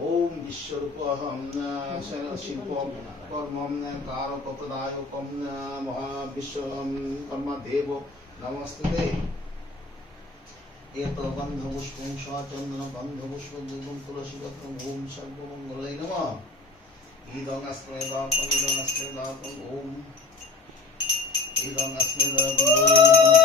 ওম বিশ্বরূপ শিল্প কর্মম কারক প্রদায়কম মহা বিশ্ব কর্ম দেব নমস্ততে এত গন্ধ পুষ্পং সচন্দন গন্ধ পুষ্প দুর্গম তুলসী পত্রম ওম সর্বমঙ্গলাই নমঃ ইদং अस्मै दापं इदं अस्मै दापं ॐ इदं अस्मै दापं ॐ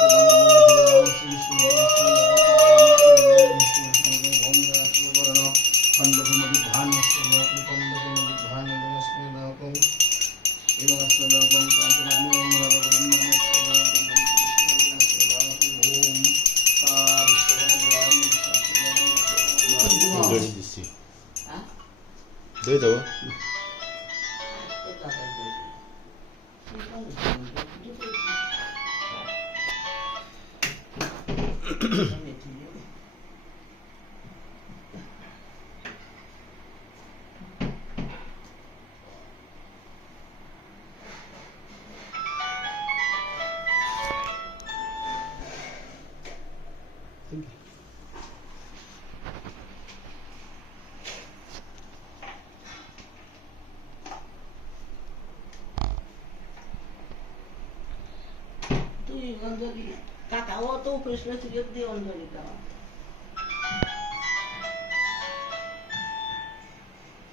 दे दो Thank you. ठीक है तू अंजली काका हो तो कृष्ण तुझे देव अंजली